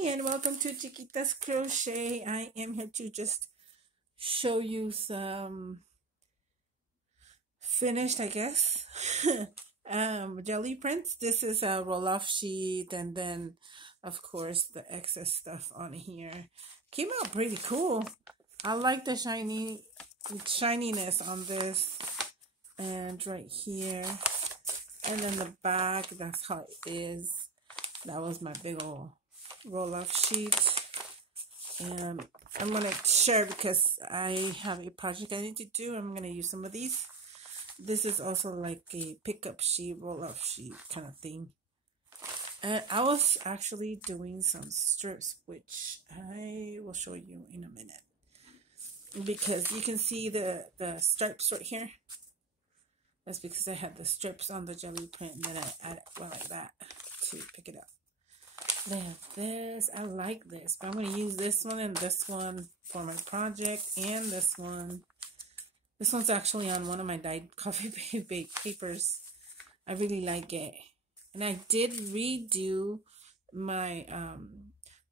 Hi and welcome to Chiquita's Crochet. I am here to just show you some finished, I guess, Geli Prints. This is a roll-off sheet, and then of course the excess stuff on here. Came out pretty cool. I like the shininess on this, and right here, and then the back, that's how it is. That was my big old roll-off sheet, and I'm gonna share because I have a project I need to do. I'm gonna use some of these. This is also like a pickup sheet, roll-off sheet kind of thing. And I was actually doing some strips, which I will show you in a minute, because you can see the stripes right here. That's because I had the strips on the Geli print, and then I added one like that to pick it up. They have this. I like this, but I'm going to use this one and this one for my project, and this one. This one's actually on one of my dyed coffee baked papers. I really like it. And I did redo my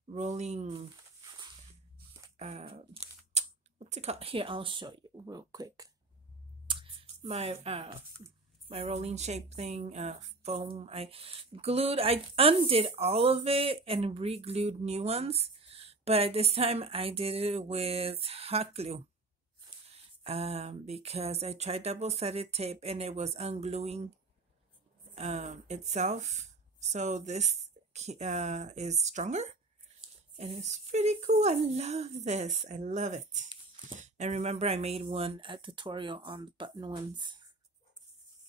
rolling, what's it called? Here, I'll show you real quick. My rolling shape thing, foam. I undid all of it and re-glued new ones, but this time I did it with hot glue, because I tried double-sided tape and it was ungluing itself. So this is stronger, and it's pretty cool. I love this. I love it. And remember, I made a tutorial on the button ones.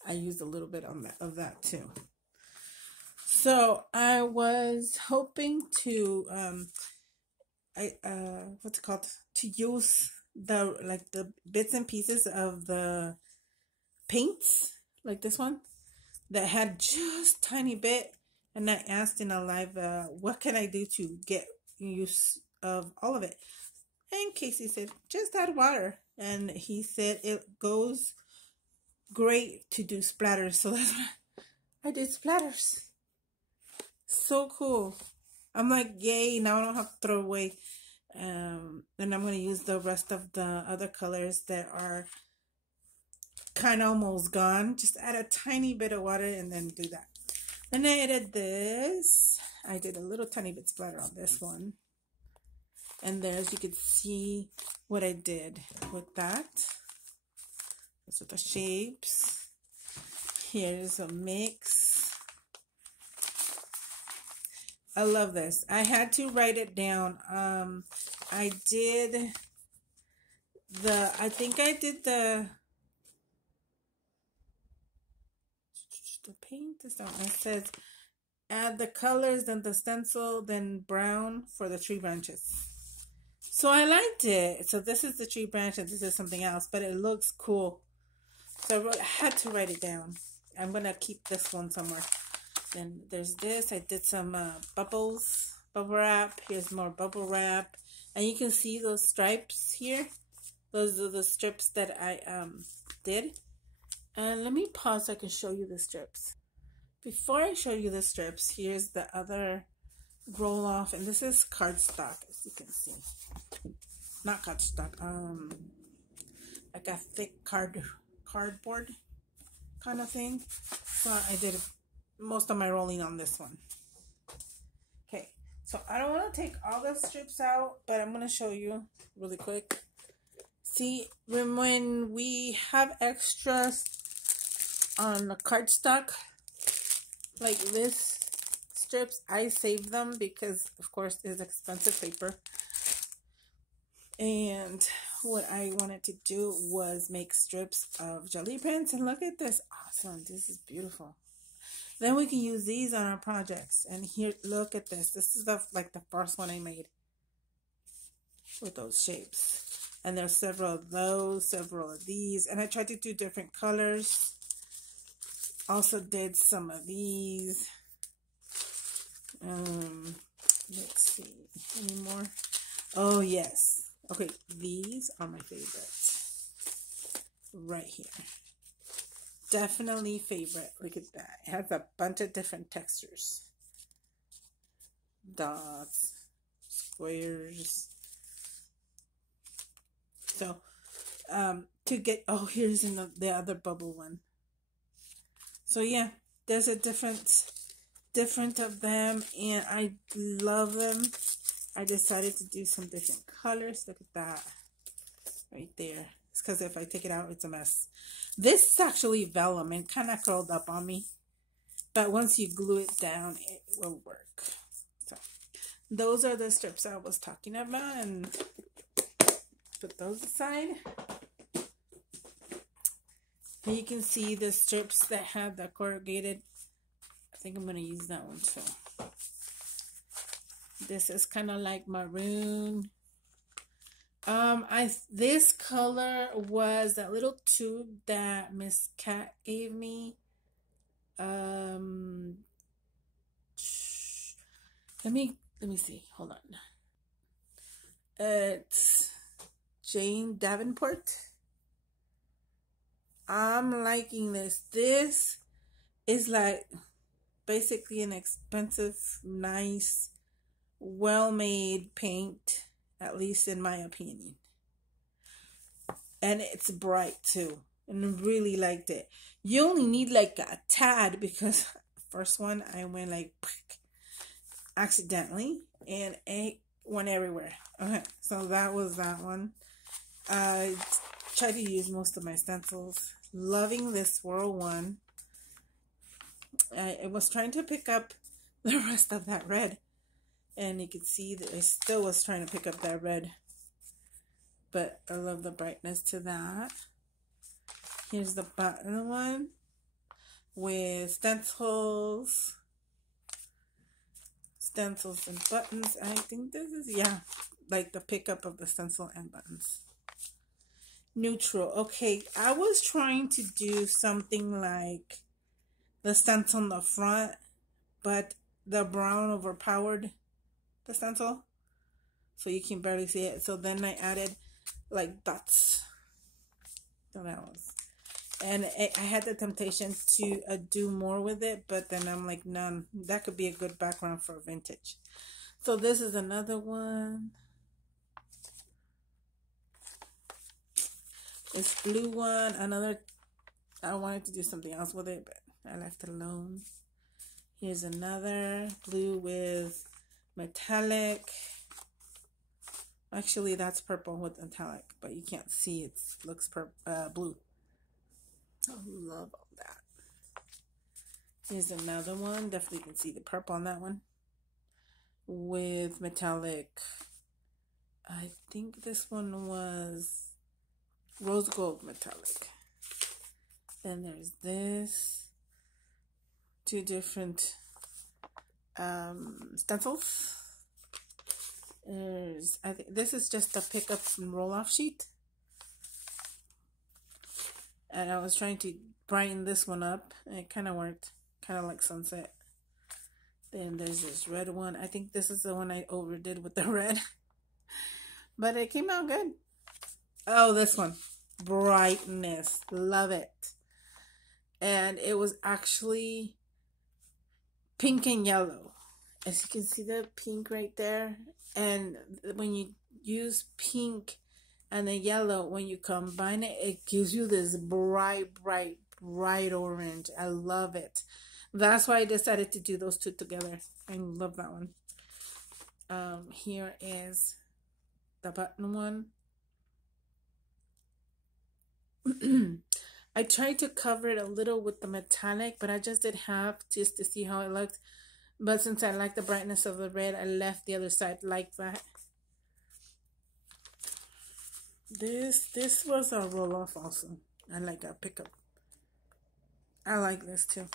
I used a little bit on of that too. So I was hoping to what's it called, to use the bits and pieces of the paints, like this one that had just tiny bit, and I asked in a live, what can I do to get use of all of it? And Casey said, just add water, and he said it goes great to do splatters. So that's what I did, splatters. So cool. I'm like, yay, now I don't have to throw away. And I'm going to use the rest of the other colors that are kind of almost gone. Just add a tiny bit of water and then do that. And I added this. I did a little tiny bit splatter on this one. And there's, you can see what I did with that. Those are the shapes. Here's a mix. I love this. I had to write it down. I think I did the paint is down. It says add the colors, then the stencil, then brown for the tree branches. So I liked it. So this is the tree branch and this is something else, but it looks cool. So I had to write it down. I'm going to keep this one somewhere. Then there's this. I did some bubble wrap. Here's more bubble wrap. And you can see those stripes here. Those are the strips that I did. And let me pause so I can show you the strips. Before I show you the strips, here's the other roll off. And this is cardstock, as you can see. Not cardstock. Like a thick cardboard kind of thing. So I did most of my rolling on this one. Okay, so I don't want to take all the strips out, but I'm going to show you really quick. See, when we have extras on the cardstock like this strips, I save them because of course it's expensive paper. And what I wanted to do was make strips of Geli Prints, and look at this. Awesome. This is beautiful. Then we can use these on our projects. And here, look at this. This is the first one I made with those shapes. And there's several of those, several of these. And I tried to do different colors. Also did some of these. Let's see. Any more? Oh, yes. Okay, these are my favorites. Right here. Definitely favorite. Look at that. It has a bunch of different textures. Dots. squares. So to get, oh, here's the other bubble one. So yeah, there's a different of them, and I love them. I decided to do some different colors. Look at that right there. It's because if I take it out, it's a mess. This is actually vellum and kind of curled up on me, but once you glue it down, it will work. So those are the strips I was talking about, and put those aside. And you can see the strips that have the corrugated. I think I'm going to use that one too. This is kind of like maroon. This color was that little tube that Miss Cat gave me. Let me see. Hold on. It's Jane Davenport. I'm liking this. This is like basically an expensive, nice, well-made paint, at least in my opinion. And it's bright too, and I really liked it. You only need like a tad, because first one I went like accidentally and it went everywhere. Okay, so that was that one. I tried to use most of my stencils. Loving this swirl one. I was trying to pick up the rest of that red, and you could see that I still was trying to pick up that red, but I love the brightness to that. Here's the button one with stencils and buttons. I think this is, yeah, like the pickup of the stencil and buttons. Neutral. Okay, I was trying to do something like the stencil on the front, but the brown overpowered the stencil, so you can barely see it. So then I added like dots. So that was, and I had the temptation to do more with it, but then I'm like, none. That could be a good background for vintage. So this is another one. This blue one, another. I wanted to do something else with it, but I left it alone. Here's another blue with metallic. Actually, that's purple with metallic, but you can't see it. Looks blue. I love all that. Here's another one. Definitely can see the purple on that one with metallic. I think this one was rose gold metallic. Then there's this. Two different stencils. I think this is just a pickup and roll off sheet, and I was trying to brighten this one up, and it kind of worked, kind of like sunset. Then there's this red one. I think this is the one I overdid with the red, but it came out good. Oh, this one, brightness, love it. And it was actually pink and yellow. As you can see the pink right there. And when you use pink and the yellow, when you combine it, it gives you this bright orange. I love it. That's why I decided to do those two together. I love that one. Here is the button one. I tried to cover it a little with the metallic, but I just did half just to see how it looked. But since I like the brightness of the red, I left the other side like that. This was a roll off also. I like a pickup. I like this too.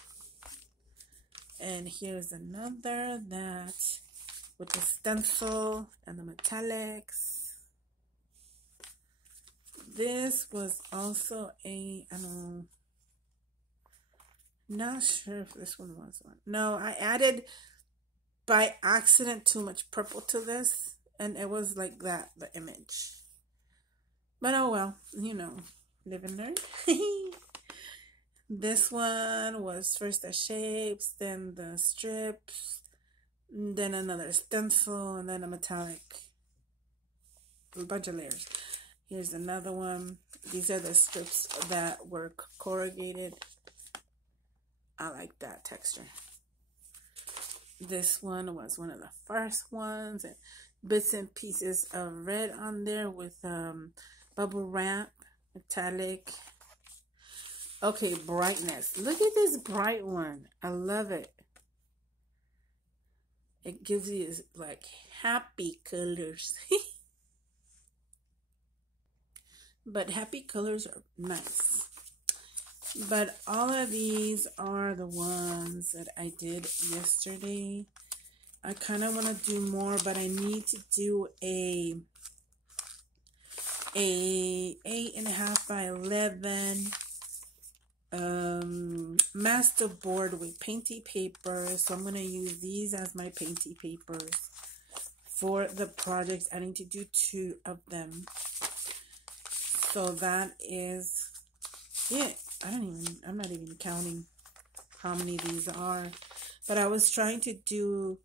And here's another that with the stencil and the metallics. This was also a, I don't know, not sure if this one was one. No, I added by accident too much purple to this, and it was like that, the image. But oh well, you know, live and learn. This one was first the shapes, then the strips, and then another stencil, and then a metallic. A bunch of layers. Here's another one. These are the strips that were corrugated. I like that texture. This one was one of the first ones, and bits and pieces of red on there with bubble wrap, metallic. Okay, brightness. Look at this bright one. I love it. It gives you like happy colors. But happy colors are nice. But all of these are the ones that I did yesterday. I kind of want to do more, but I need to do a 8.5 by 11 master board with painty papers. So I'm going to use these as my painty papers for the projects. I need to do 2 of them. So that is it. I'm not even counting how many these are. But I was trying to do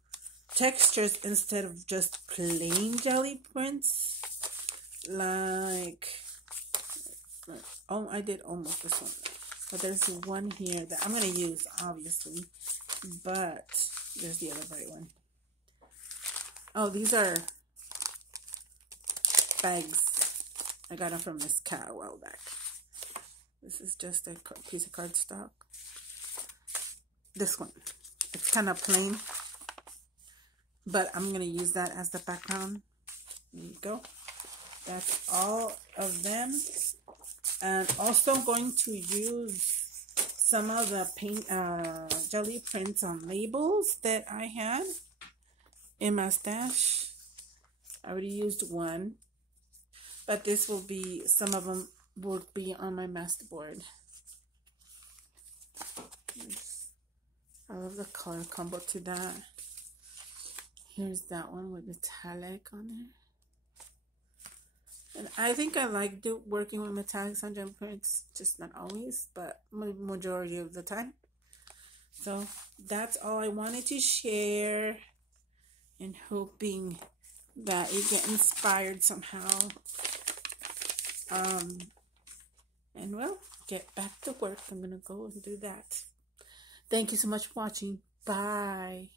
textures instead of just plain Geli prints. Like, oh, I did almost this one. But there's one here that I'm going to use, obviously. But there's the other bright one. Oh, these are bags. I got them from Miss Cat a while back. This is just a piece of cardstock. This one. It's kind of plain. But I'm going to use that as the background. There you go. That's all of them. And also going to use some of the Geli prints on labels that I had in my stash. I already used one. But this will be, some of them will be on my master board. I love the color combo to that. Here's that one with metallic on there. And I think I like working with metallics on Geli prints, just not always, but majority of the time. So that's all I wanted to share, and hoping that you get inspired somehow. And well, get back to work. I'm gonna go and do that. Thank you so much for watching. Bye.